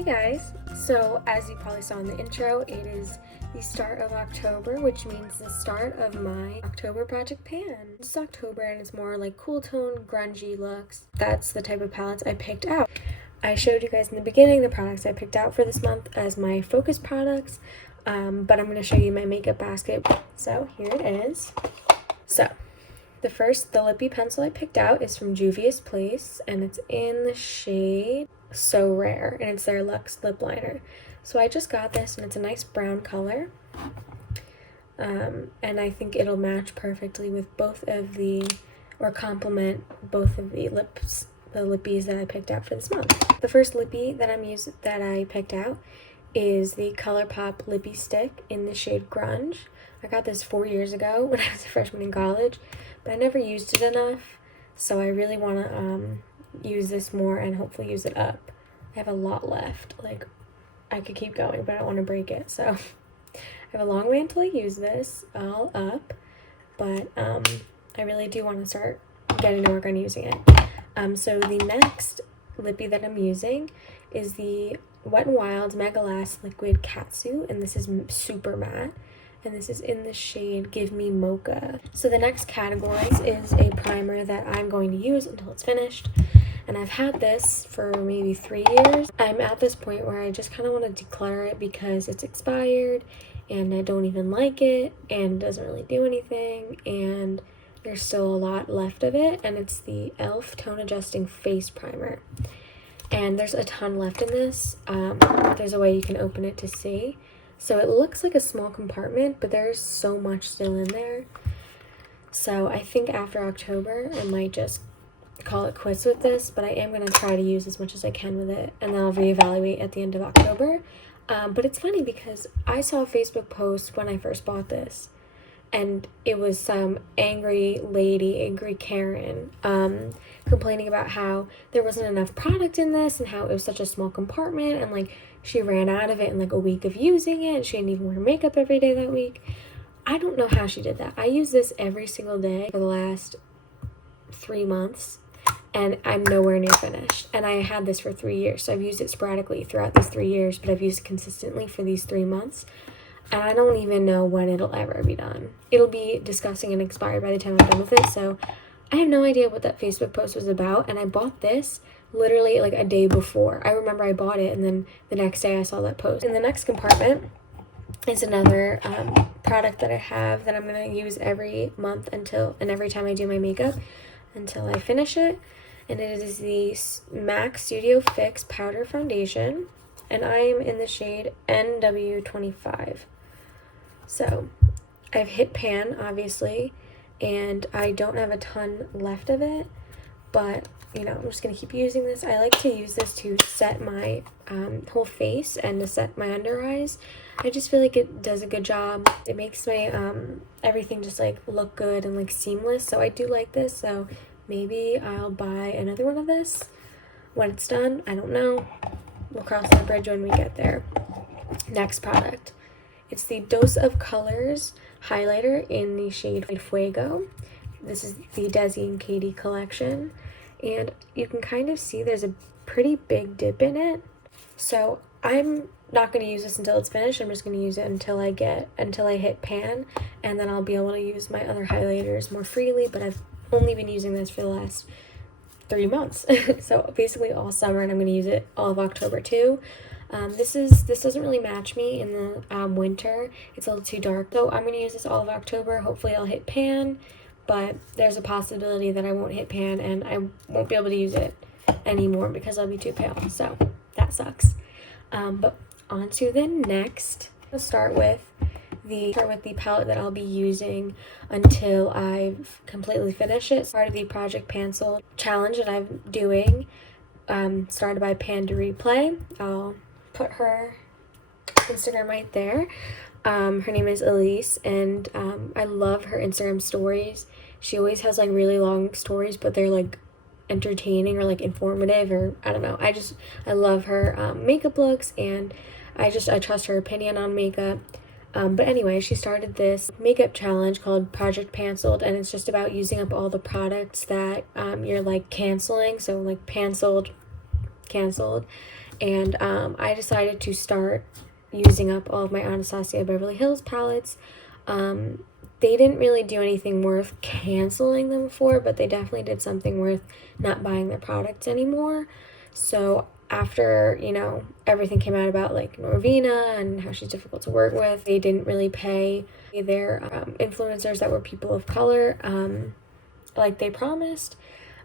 Hey guys, so as you probably saw in the intro, it is the start of October, which means the start of my October Project Pan. It's October and it's more like cool tone, grungy looks. That's the type of palettes I picked out. I showed you guys in the beginning the products I picked out for this month as my focus products, but I'm going to show you my makeup basket. So here it is. So the lippy pencil I picked out is from Juvia's Place, and it's in the shade So Rare, and it's their Luxe lip liner. So I just got this, and it's a nice brown color, and I think it'll match perfectly with complement both of the lippies that I picked out for this month. The first lippy that I picked out is the Colourpop lippy stick in the shade Grunge. I got this 4 years ago when I was a freshman in college, but I never used it enough, so I really want to use this more and hopefully use it up. I have a lot left. Like, I could keep going, but I don't want to break it, so I have a long way until I use this all up, but I really do want to start getting to work on using it. So the next lippy that I'm using is the Wet n Wild Mega Last Liquid Catsuit, and this is super matte, and this is in the shade Give Me Mocha. So the next categories is a primer that I'm going to use until it's finished, and I've had this for maybe 3 years. I'm at this point where I just kind of want to declutter it because it's expired and I don't even like it and it doesn't really do anything, and there's still a lot left of it, and it's the e.l.f. Tone Adjusting Face Primer. And there's a ton left in this. There's a way you can open it to see. So it looks like a small compartment, but there's so much still in there. So I think after October, I might just call it quits with this, but I am going to try to use as much as I can with it, and then I'll reevaluate at the end of October. But it's funny because I saw a Facebook post when I first bought this, and it was some angry Karen, complaining about how there wasn't enough product in this and how it was such a small compartment, and like she ran out of it in like a week of using it, and she didn't even wear makeup every day that week. I don't know how she did that. I use this every single day for the last 3 months, and I'm nowhere near finished. And I had this for 3 years, so I've used it sporadically throughout these 3 years, but I've used it consistently for these 3 months. And I don't even know when it'll ever be done. It'll be disgusting and expired by the time I'm done with it, so I have no idea what that Facebook post was about, and I bought this literally like a day before. I remember I bought it, and then the next day I saw that post. In the next compartment is another product that I have that I'm going to use every month and every time I do my makeup until I finish it, and it is the MAC Studio Fix Powder Foundation, and I am in the shade NW25. So I've hit pan, obviously, and I don't have a ton left of it, but you know, I'm just going to keep using this. I like to use this to set my whole face and to set my under eyes. I just feel like it does a good job. It makes my everything just like look good and like seamless, so I do like this. So maybe I'll buy another one of this when it's done. I don't know. We'll cross that bridge when we get there. Next product. It's the Dose of Colors highlighter in the shade Fuego. This is the Desi and Katie collection, and you can kind of see there's a pretty big dip in it. So I'm not going to use this until it's finished. I'm just going to use it until I hit pan, and then I'll be able to use my other highlighters more freely, but I've only been using this for the last 3 months. So basically all summer, and I'm going to use it all of October too. This doesn't really match me in the winter. It's a little too dark, so I'm going to use this all of October. Hopefully I'll hit pan, but there's a possibility that I won't hit pan and I won't be able to use it anymore because I'll be too pale, so that sucks. But on to the next. I'll start with the palette that I'll be using until I've completely finished it. Part of the Project Pencil challenge that I'm doing, started by Pan to Replay. I'll put her Instagram right there. Her name is Elise, and I love her Instagram stories. She always has like really long stories, but they're like entertaining or like informative, or I don't know. I love her makeup looks, and I trust her opinion on makeup. But anyway, she started this makeup challenge called Project Penciled, and it's just about using up all the products that you're like canceling. So like canceled, and I decided to start using up all of my Anastasia Beverly Hills palettes. They didn't really do anything worth canceling them for, but they definitely did something worth not buying their products anymore. So after, you know, everything came out about like Norvina and how she's difficult to work with, they didn't really pay their influencers that were people of color like they promised.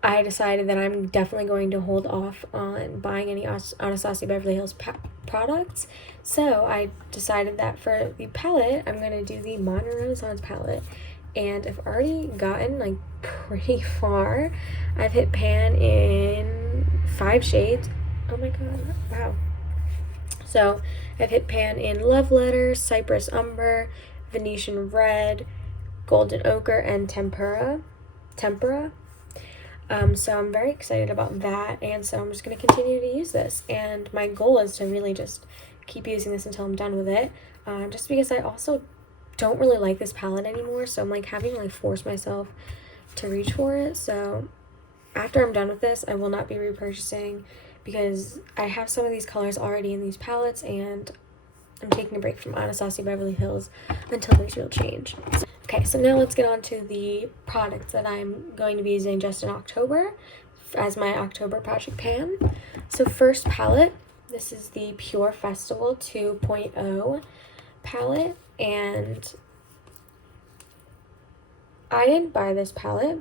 I decided that I'm definitely going to hold off on buying any Anastasia Beverly Hills products. So I decided that for the palette, I'm going to do the Modern Renaissance palette. And I've already gotten like pretty far. I've hit pan in 5 shades. Oh my god, wow. So I've hit pan in Love Letter, Cypress Umber, Venetian Red, Golden Ochre, and Tempera. So I'm very excited about that, and so I'm just going to continue to use this, and my goal is to really just keep using this until I'm done with it, just because I also don't really like this palette anymore, so I'm like having to like force myself to reach for it. So after I'm done with this, I will not be repurchasing, because I have some of these colors already in these palettes, and I'm taking a break from Anastasia Beverly Hills until there's real change. Okay, so now let's get on to the products that I'm going to be using just in October as my October project pan. So first palette, this is the Pure Festival 2.0 palette, and I didn't buy this palette.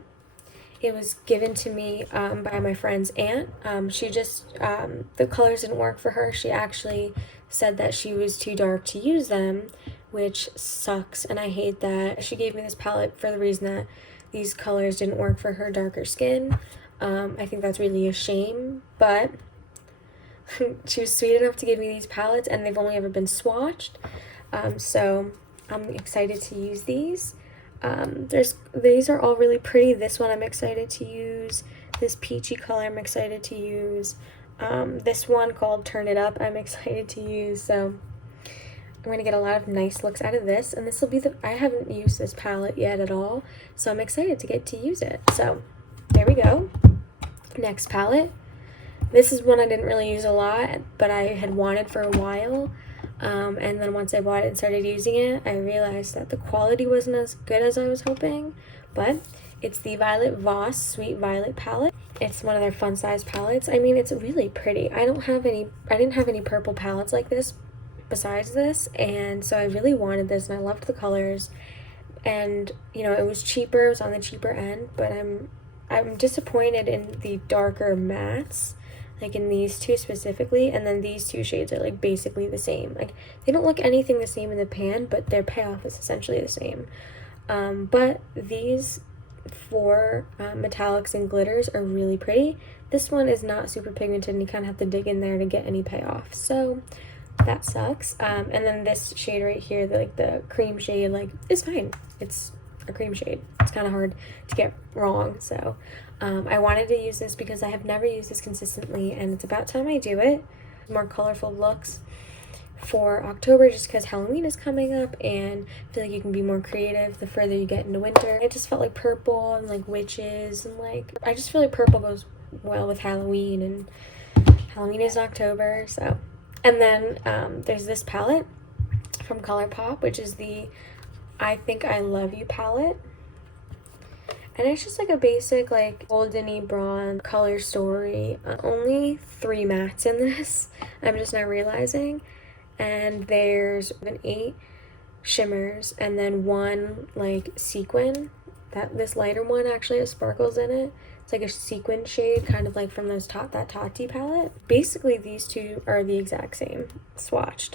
It was given to me by my friend's aunt. She just, the colors didn't work for her. She actually said that she was too dark to use them, which sucks, and I hate that. She gave me this palette for the reason that these colors didn't work for her darker skin. I think that's really a shame, but she was sweet enough to give me these palettes, and they've only ever been swatched. So I'm excited to use these. These are all really pretty. This one I'm excited to use. This peachy color I'm excited to use. This one called Turn It Up I'm excited to use. So I'm going to get a lot of nice looks out of this, and this will be I haven't used this palette yet at all, so I'm excited to get to use it. So there we go. Next palette. This is one I didn't really use a lot, but I had wanted for a while, and then once I bought it and started using it, I realized that the quality wasn't as good as I was hoping, but it's the Violet Voss Sweet Violet palette. It's one of their fun size palettes. I mean, it's really pretty. I didn't have any purple palettes like this besides this, and so I really wanted this, and I loved the colors, and you know, it was cheaper. It was on the cheaper end, but I'm disappointed in the darker mattes, like in these two specifically, and then these two shades are like basically the same. Like they don't look anything the same in the pan, but their payoff is essentially the same. But these 4 metallics and glitters are really pretty. This one is not super pigmented, and you kind of have to dig in there to get any payoff, so that sucks. And then this shade right here, the cream shade, like, is fine. It's a cream shade. It's kind of hard to get wrong. So I wanted to use this because I have never used this consistently, and it's about time I do it. More colorful looks for October, just because Halloween is coming up, and I feel like you can be more creative the further you get into winter. It just felt like purple and like witches, and like I just feel like purple goes well with Halloween, and Halloween is in October. So, and then there's this palette from Colourpop, which is the I Think I Love You palette, and it's just like a basic like goldeny bronze color story. Only 3 mattes in this, I'm just now realizing, and there's 8 shimmers and then 1 like sequin. This lighter one actually has sparkles in it. It's like a sequin shade, kind of like from that Tati palette. Basically, these two are the exact same, swatched.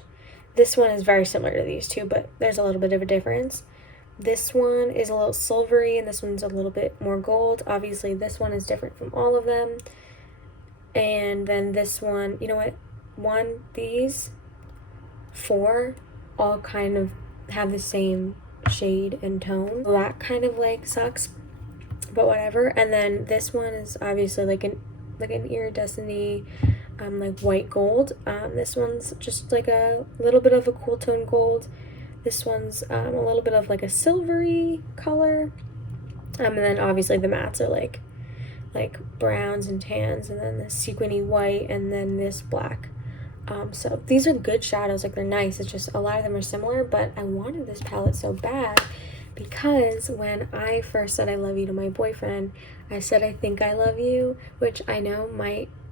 This one is very similar to these two, but there's a little bit of a difference. This one is a little silvery, and this one's a little bit more gold. Obviously, this one is different from all of them. And then this one, you know what? These 4 all kind of have the same shade and tone. That kind of like sucks, but whatever. And then this one is obviously like an iridescent like white gold. This one's just like a little bit of a cool tone gold. This one's a little bit of like a silvery color. And then obviously the mattes are like browns and tans, and then this sequiny white, and then this black So these are good shadows, like they're nice. It's just a lot of them are similar, but I wanted this palette so bad because when I first said I love you to my boyfriend, I said I think I love you, which I know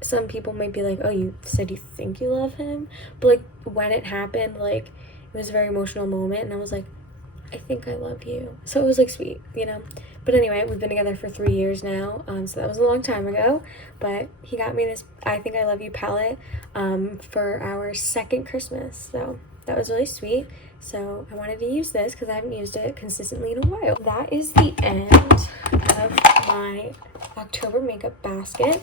some people might be like, oh, you said you think you love him, but like when it happened, like it was a very emotional moment, and I was like, I think I love you. So it was like sweet, you know. But anyway, we've been together for 3 years now, so that was a long time ago. But he got me this I Think I Love You palette for our second Christmas. So that was really sweet. So I wanted to use this because I haven't used it consistently in a while. That is the end of my October makeup basket.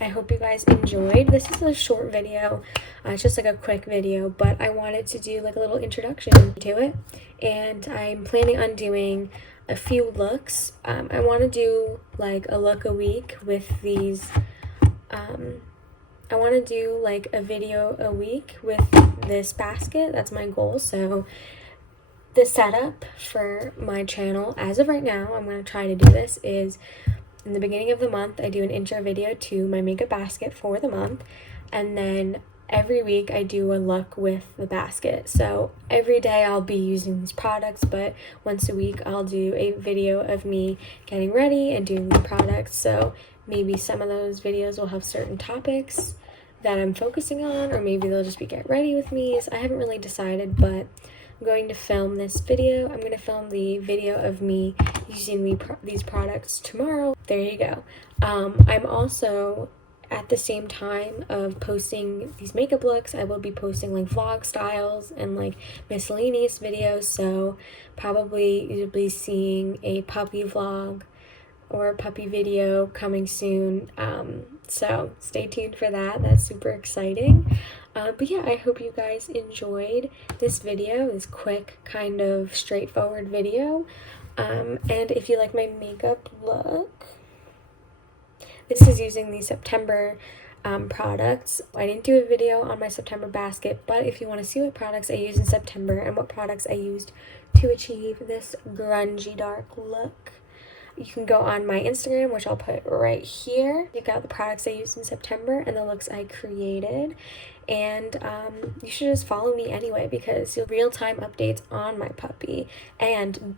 I hope you guys enjoyed. This is a short video. It's just like a quick video, but I wanted to do like a little introduction to it. And I'm planning on doing a few looks. I want to do like a look a week with these. I want to do like a video a week with this basket. That's my goal. So the setup for my channel as of right now, I'm going to try to do this, is in the beginning of the month I do an intro video to my makeup basket for the month, and then every week I do a look with the basket. So every day I'll be using these products, but once a week I'll do a video of me getting ready and doing the products. So maybe some of those videos will have certain topics that I'm focusing on, or maybe they'll just be get ready with me. So I haven't really decided, but I'm going to film this video. I'm going to film the video of me using these products tomorrow. There you go. I'm also, at the same time of posting these makeup looks, I will be posting like vlog styles and like miscellaneous videos. So probably you'll be seeing a puppy vlog or a puppy video coming soon. So stay tuned for that. That's super exciting. But yeah, I hope you guys enjoyed this video, this quick kind of straightforward video. And if you like my makeup look, this is using the September products. I didn't do a video on my September basket, but if you want to see what products I used in September and what products I used to achieve this grungy dark look, you can go on my Instagram, which I'll put right here. You've got the products I used in September and the looks I created. And you should just follow me anyway, because you'll real-time updates on my puppy and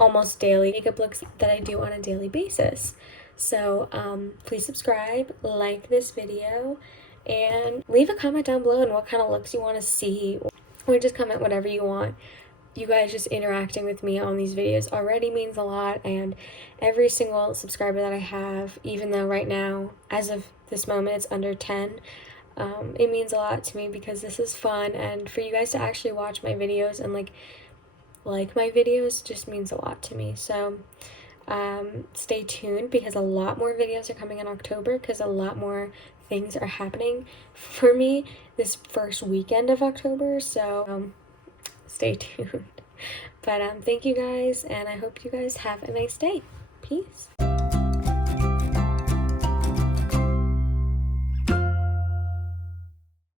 almost daily makeup looks that I do on a daily basis. So please subscribe, like this video, and leave a comment down below on what kind of looks you want to see, or just comment whatever you want. You guys just interacting with me on these videos already means a lot, and every single subscriber that I have, even though right now, as of this moment, it's under 10, it means a lot to me because this is fun, and for you guys to actually watch my videos and like my videos just means a lot to me. So stay tuned, because a lot more videos are coming in October, because a lot more things are happening for me this first weekend of October. So stay tuned. But thank you guys, and I hope you guys have a nice day. Peace.